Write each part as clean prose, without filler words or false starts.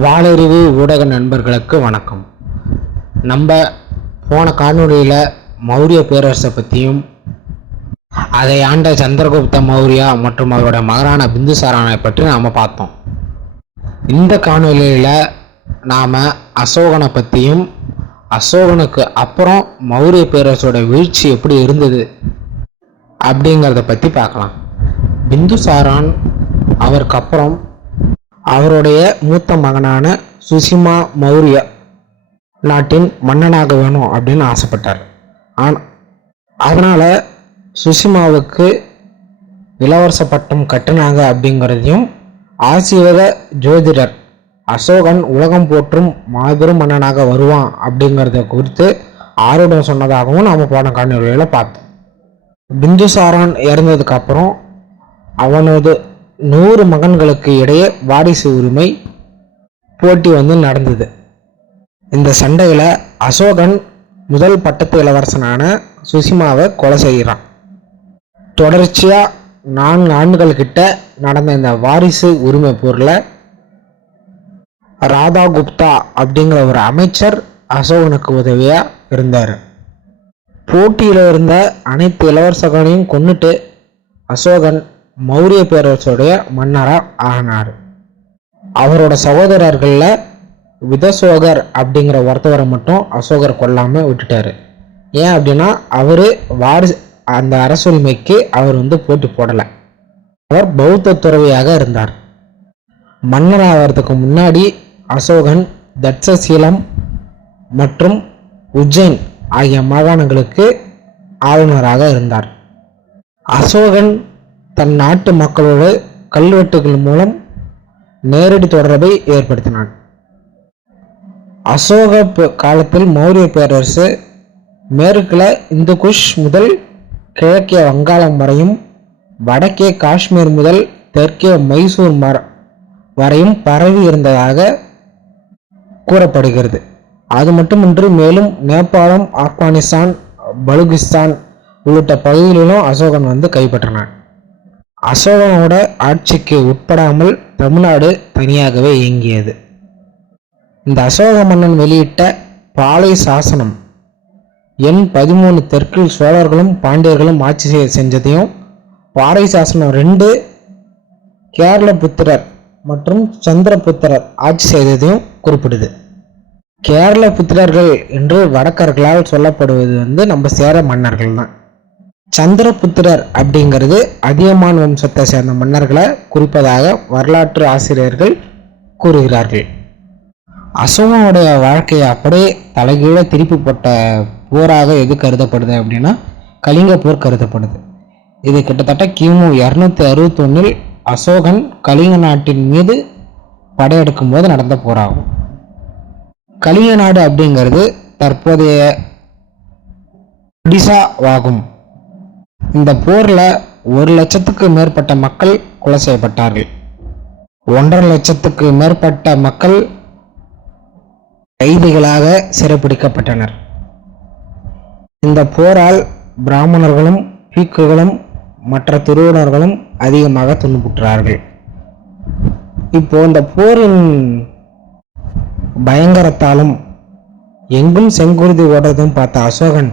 வாளறிவு ஊடக நண்பர்களுக்கு வணக்கம். நம்ம போன காணொளியில் மௌரிய பேரரசை பற்றியும் அதை ஆண்ட சந்திரகுப்த மௌரியா மற்றும் அவரோட மகரான பிந்துசாரனை பற்றி நாம் பார்த்தோம். இந்த காணொளியில் நாம் அசோகனை பற்றியும் அசோகனுக்கு அப்புறம் மௌரிய பேரரசோட வீழ்ச்சி எப்படி இருந்தது அப்படிங்கிறத பற்றி பார்க்கலாம். பிந்துசாரன் அவருக்கு அப்புறம் அவருடைய மூத்த மகனான சுசிமா மௌரிய நாட்டின் மன்னனாக வேணும் அப்படின்னு ஆசைப்பட்டார். அதனால் சுசிமாவுக்கு இளவரச பட்டம் கட்டினாங்க அப்படிங்கிறதையும் ஆசீர்வாத ஜோதிடர் அசோகன் உலகம் போற்றும் மாபெரும் மன்னனாக வருவான் அப்படிங்கிறத குறித்து ஆர்வம் சொன்னதாகவும் நாம் போன காணொளியில் பார்த்தோம். பிந்துசாரன் இறந்ததுக்கு அப்புறம் அவனது 100 மகன்களுக்கு இடையே வாரிசு உரிமை போட்டி நடந்தது. இந்த சண்டையில் அசோகன் முதல் பட்டத்து இளவரசனான சுசிமாவை கொலை செய்கிறான். தொடர்ச்சியாக 4 ஆண்டுகள் கிட்ட நடந்த இந்த வாரிசு உரிமை போரில் ராதாகுப்தா அப்படிங்கிற ஒரு அமைச்சர் அசோகனுக்கு உதவியாக இருந்தார். போட்டியில் இருந்த அனைத்து இளவரசர்களையும் கொன்னுட்டு அசோகன் மௌரிய பேரரசுடைய மன்னராக ஆனார். அவரோட சகோதரர்களில் விதசோகர் அப்படிங்கிற ஒருத்தவரை மட்டும் அசோகர் கொல்லாமல் விட்டுட்டாரு. ஏன் அப்படின்னா அவர் அந்த அரசுரிமைக்கு அவர் போட்டி போடலை. அவர் பௌத்த துறவியாக இருந்தார். மன்னராகிறதுக்கு முன்னாடி அசோகன் தட்சசீலம் மற்றும் உஜ்ஜைன் ஆகிய மாகாணங்களுக்கு ஆளுநராக இருந்தார். அசோகன் தன் நாட்டு மக்களோடு கல்வெட்டுகள் மூலம் நேரடி தொடர்பை ஏற்படுத்தினான். அசோக காலத்தில் மௌரிய பேரரசு மேற்கில் இந்து குஷ் முதல் கிழக்கே வங்காளம் வரையும், வடக்கே காஷ்மீர் முதல் தெற்கே மைசூர் வரையும் பரவி இருந்ததாக கூறப்படுகிறது. அது மட்டுமின்றி மேலும் நேபாளம், ஆப்கானிஸ்தான், பலுகிஸ்தான் உள்ளிட்ட பகுதிகளிலும் அசோகன் கைப்பற்றினான். அசோகனோட ஆட்சிக்கு உட்படாமல் தமிழ்நாடு தனியாகவே இயங்கியது. இந்த அசோக மன்னன் வெளியிட்ட பாலை சாசனம் எண் 13 தெற்கில் சோழர்களும் பாண்டியர்களும் ஆட்சி செஞ்சதையும், பாறை சாசனம் 2 கேரளபுத்திரர் மற்றும் சந்திரபுத்திரர் ஆட்சி செய்ததையும் குறிப்பிடுது. கேரளபுத்திரர்கள் என்று வடக்கர்களால் சொல்லப்படுவது நம்ம சேர மன்னர்கள் தான். சந்திரபுத்திரர் அப்படிங்கிறது அதியமான் வம்சத்தை சேர்ந்த மன்னர்களை குறிப்பதாக வரலாற்று ஆசிரியர்கள் கூறுகிறார்கள். அசோகனுடைய வாழ்க்கையை அப்படியே தலைகீழ திருப்பி போட்ட போராக எது கருதப்படுது அப்படின்னா கலிங்க போர் கருதப்படுது. இது கிட்டத்தட்ட கிமு 261 அசோகன் கலிங்க நாட்டின் மீது படையெடுக்கும் போது நடந்த போராகும். கலிங்க நாடு அப்படிங்கிறது தற்போதைய ஒடிசாவாகும். இந்த போரில் 1 லட்சத்துக்கு மேற்பட்ட மக்கள் கொலை செய்யப்பட்டார்கள். 1.5 லட்சத்துக்கு மேற்பட்ட மக்கள் கைதிகளாக சிறைப்பிடிக்கப்பட்டனர். இந்த போரால் பிராமணர்களும் பீக்குகளும் மற்ற துருவனர்களும் அதிகமாக துன்புற்றார்கள். இப்போ இந்த போரின் பயங்கரத்தாலும் எங்கும் செங்குருதி ஓடுறதும் பார்த்த அசோகன்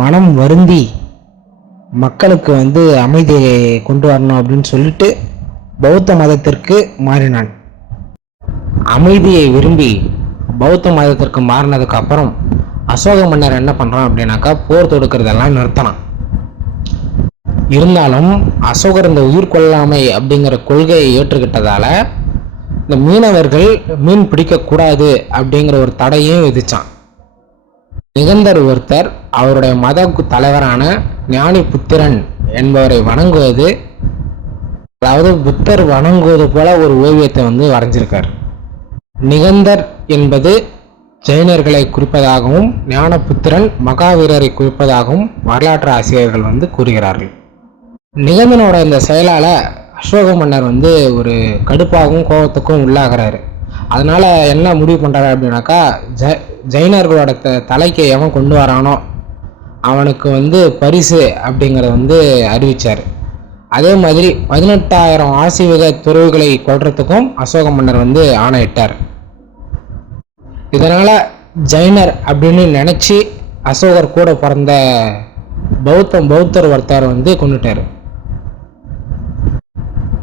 மனம் வருந்தி மக்களுக்கு அமைதியை கொண்டு வரணும் அப்படின்னு சொல்லிட்டு பௌத்த மதத்திற்கு மாறினான். அமைதியை விரும்பி பௌத்த மதத்திற்கு மாறினதுக்கு அப்புறம் அசோக மன்னர் என்ன பண்றான் அப்படின்னாக்கா போர் தொடுக்கிறதெல்லாம் நிறுத்தலாம். இருந்தாலும் அசோகர் இந்த உயிர் கொள்ளாமை அப்படிங்கிற கொள்கையை ஏற்றுக்கிட்டதால இந்த மீனவர்கள் மீன் பிடிக்கக்கூடாது அப்படிங்கிற ஒரு தடையும் விதிச்சான். நிகந்தர் ஒருத்தர் அவருடைய மத தலைவரான ஞானி புத்திரன் என்பவரை வணங்குவது, அதாவது புத்தர் வணங்குவது போல ஒரு ஓவியத்தை வரைஞ்சிருக்கார். நிகந்தர் என்பது ஜெயினர்களை குறிப்பதாகவும் ஞானபுத்திரன் மகாவீரரை குறிப்பதாகவும் வரலாற்று ஆசிரியர்கள் கூறுகிறார்கள். நிகந்தனோட இந்த செயலால் அசோக மன்னர் ஒரு கடுப்பாகவும் கோபத்துக்கும் உள்ளாகிறாரு. அதனால என்ன முடிவு பண்றாரு அப்படின்னாக்கா ஜெயினர்களோட தலைக்கு எவன் கொண்டு வரானோ அவனுக்கு பரிசு அப்படிங்கிறத அறிவிச்சார். அதே மாதிரி 18,000 ஆசீவக துறவிகளை கொல்றதுக்கும் அசோக மன்னர் வந்து ஆணையிட்டார். இதனால ஜைனர் அப்படின்னு நினைச்சு அசோகர் கூட பிறந்த பௌத்தர் ஒருத்தர் வந்து கொண்டுட்டாரு.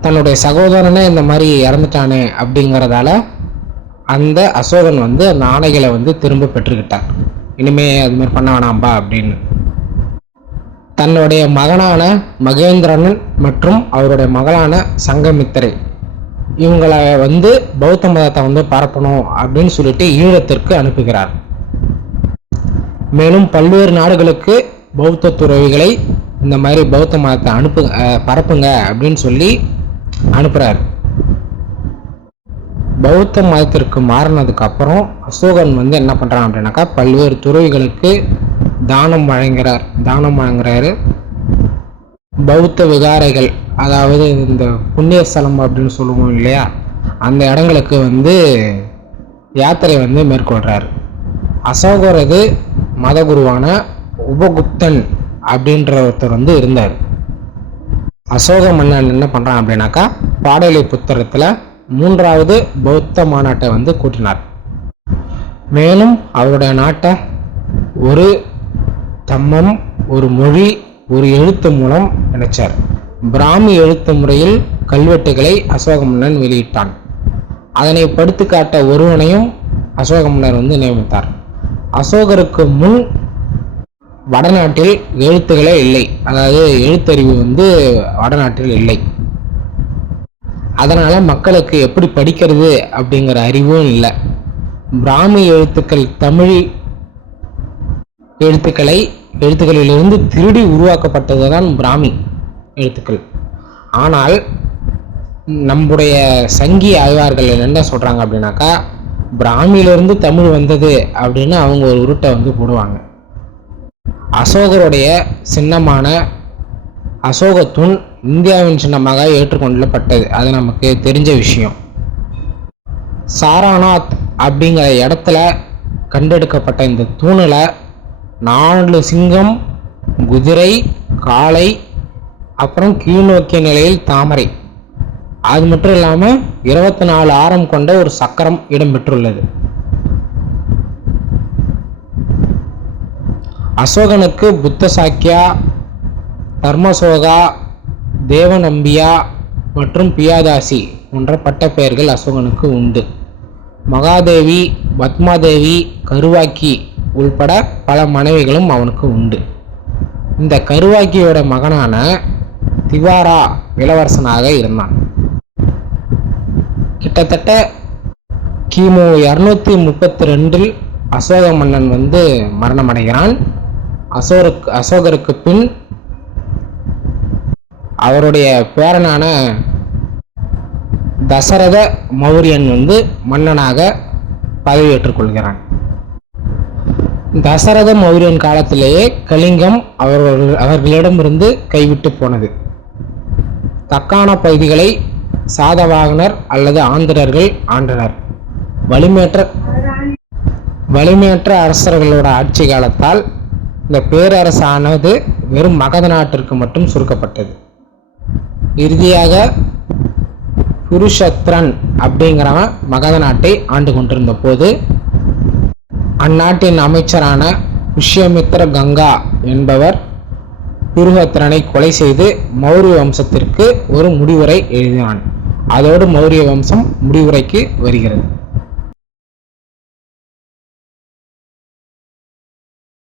தன்னுடைய சகோதரனே இந்த மாதிரி இறந்துட்டானே அப்படிங்கிறதால அந்த அசோகன் வந்து அந்த ஆணைகளை வந்து திரும்ப பெற்றுக்கிட்டார். இனிமே அது மாதிரி பண்ண வேணாம்பா அப்படின்னு. தன்னுடைய மகனான மகேந்திரன் மற்றும் அவருடைய மகளான சங்கமித்திரை இவங்களை வந்து பௌத்த மதத்தை வந்து பரப்பணும் அப்படின்னு சொல்லிட்டு ஈழத்திற்கு அனுப்புகிறார். மேலும் பல்வேறு நாடுகளுக்கு பௌத்த துறவிகளை இந்த மாதிரி பௌத்த மதத்தை பரப்புங்க அப்படின்னு சொல்லி அனுப்புறாரு. பௌத்த மதத்திற்கு மாறினதுக்கு அப்புறம் அசோகன் வந்து என்ன பண்றான் அப்படின்னாக்கா பல்வேறு துறவிகளுக்கு தானம் வழங்குறாரு. பௌத்த விகாரைகள், அதாவது இந்த புண்ணிய ஸ்தலம் அப்படின்னு சொல்லுவோம் இல்லையா, அந்த இடங்களுக்கு வந்து யாத்திரை வந்து மேற்கொள்றாரு. அசோகரது மதகுருவான உபகுப்தன் அப்படின்ற ஒருத்தர் வந்து இருந்தார். அசோக மன்னன் என்ன பண்றான் அப்படின்னாக்கா பாடலிபுத்திரத்துல 3வது பௌத்த மாநாட்டை வந்து கூட்டினார். மேலும் அவருடைய நாட்டை ஒரு தம்மம், ஒரு மொழி, ஒரு எழுத்து மூலம் இணைச்சார். பிராமி எழுத்து முறையில் கல்வெட்டுகளை அசோக மன்னன் வெளியிட்டான். அதனை படுத்து காட்ட ஒருவனையும் அசோக மன்னர் வந்து நியமித்தார். அசோகருக்கு முன் வடநாட்டில் எழுத்துக்களே இல்லை, அதாவது எழுத்தறிவு வந்து வடநாட்டில் இல்லை. அதனால மக்களுக்கு எப்படி படிக்கிறது அப்படிங்கிற அறிவும் இல்லை. பிராமி எழுத்துக்கள் தமிழ் எழுத்துக்களிலிருந்து திருடி உருவாக்கப்பட்டதுதான் பிராமி எழுத்துக்கள். ஆனால் நம்முடைய சங்கி ஆய்வார்கள் என்ன சொல்றாங்க அப்படின்னாக்கா பிராமியிலிருந்து தமிழ் வந்தது அப்படின்னு அவங்க ஒரு உருட்டை வந்து போடுவாங்க. அசோகருடைய சின்னமான அசோகத்தூண் இந்தியாவின் சின்னமாக ஏற்றுக்கொள்ளப்பட்டது, அது நமக்கு தெரிஞ்ச விஷயம். சாராநாத் அப்படிங்கிற இடத்துல கண்டெடுக்கப்பட்ட இந்த தூணில் 4 சிங்கம், குதிரை, காளை, அப்புறம் கீழ்நோக்கிய நிலையில் தாமரை, அது மட்டும் இல்லாமல் 24 ஆரம் கொண்ட ஒரு சக்கரம் இடம்பெற்றுள்ளது. அசோகனுக்கு புத்த சாக்கியா, தர்மசோகா, தேவநம்பியா மற்றும் பியாதாசி போன்ற பட்டப்பெயர்கள் அசோகனுக்கு உண்டு. மகாதேவி, பத்மாதேவி, கருவாக்கி உள்பட பல மனைவிகளும் அவனுக்கு உண்டு. இந்த கருவாக்கியோட மகனான திவாரா இளவரசனாக இருந்தான். கிட்டத்தட்ட கிமு 232 அசோக மன்னன் வந்து மரணமடைகிறான். அசோகருக்கு பின் அவருடைய பேரனான தசரத மௌரியன் வந்து மன்னனாக பதவியேற்றுக் கொள்கிறான். தசரத மௌரியன் காலத்திலேயே கலிங்கம் அவர்களிடமிருந்து கைவிட்டு போனது. தக்கான பகுதிகளை சாதவாகனர் அல்லது ஆந்திரர்கள் ஆண்டனர். வலிமையற்ற அரசர்களோட ஆட்சி காலத்தால் இந்த பேரரசானது வெறும் மகத நாட்டிற்கு மட்டும் சுருக்கப்பட்டது. இறுதியாக புருஷத்ரன் அப்படிங்கிறவன் மகத நாட்டை ஆண்டு கொண்டிருந்த போது அந்நாட்டின் அமைச்சரான புஷ்யமித்ர கங்கா என்பவர் புருஷத்ரனை கொலை செய்து மௌரிய வம்சத்திற்கு ஒரு முடிவுரை எழுதினான். அதோடு மௌரிய வம்சம் முடிவுரைக்கு வருகிறது.